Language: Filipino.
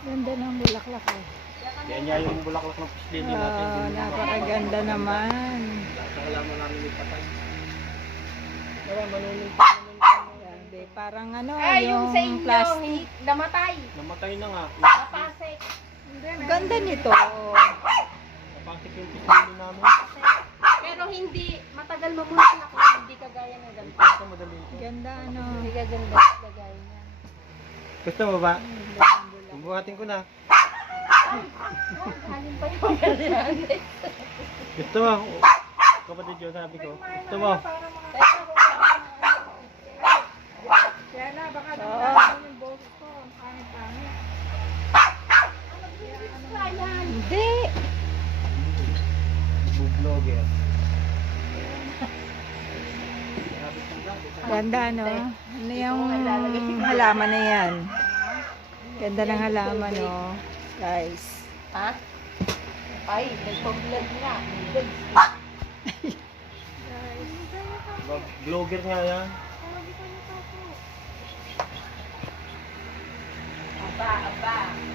Ganda ng bulaklak eh. Kaya niya yung bulaklak ng puslili natin. Napakaganda naman. Sa halaman namin yung patay. Kaya manunong pa naman. Grabe, parang ano, Yung sa inyo, plastic. namatay. Namatay na nga. Napasek. Ganda nito. Napasik yung puslili namin. Pero hindi, matagal mamulaklak na hindi kagaya ng ganito. Ito madali ito. Ganda ano. Hindi kaganda kagaya niya. Gusto mo ba? Buhatin ko na. Halin pa yung ganyan. Gusto mo? Kapatid yun, sabi ko. Gusto mo? Kaya na, baka Oo. yung boses ko. Ang pangit-pangit. Hindi. Vlogger. Ganda no. Ano yung halaman na yan? Ganda ng halaman no. Guys. Ha? Ay, nagpa-vlog nga. Vlogger nga yan. Aba.